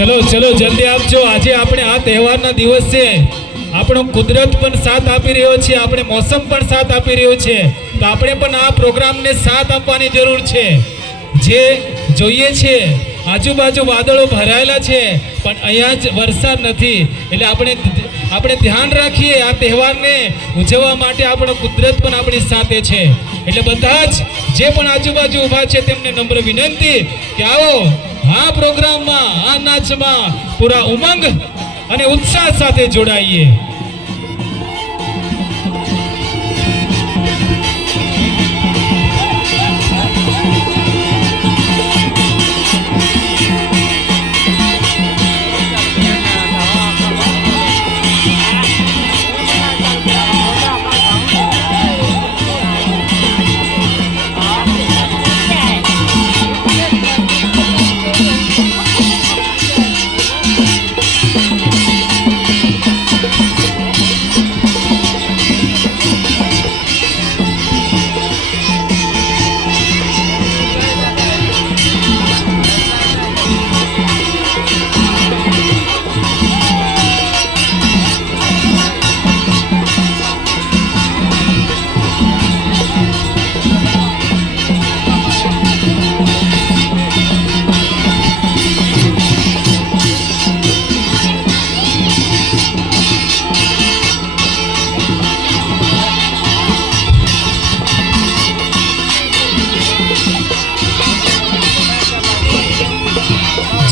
चलो चलो जल्दी आपजो। आज આપણે આ તહેવારના દિવસ છે, આપણો કુદરત પણ સાથ આપી રહ્યો છે, આપણે મોસમ પણ સાથ આપી રહ્યો છે, તો આપણે પણ આ પ્રોગ્રામને સાથ આપવાની જરૂર છે। જે જોઈએ છે આજુબાજુ વાદળો ભરાયેલા છે પણ અહીંયા જ વરસાદ નથી, એટલે આપણે ધ્યાન રાખીએ આ તહેવારને ઉજવવા માટે આપણો કુદરત પણ આપણી સાથે છે। એટલે બધા જ જે પણ આજુબાજુ ઊભા છે તેમને નમ્ર વિનંતી કે આવો આ પ્રોગ્રામમાં, આ નાચમાં પૂરા ઉમંગ અને ઉત્સાહ સાથે જોડાઈએ।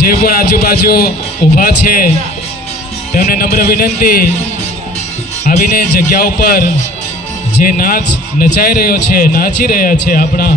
જે પણ આજુબાજુ ઊભા છે તેમને નમ્ર વિનંતી આવીને જગ્યા ઉપર જે નાચ નચાઈ રહ્યો છે, નાચી રહ્યા છે આપણા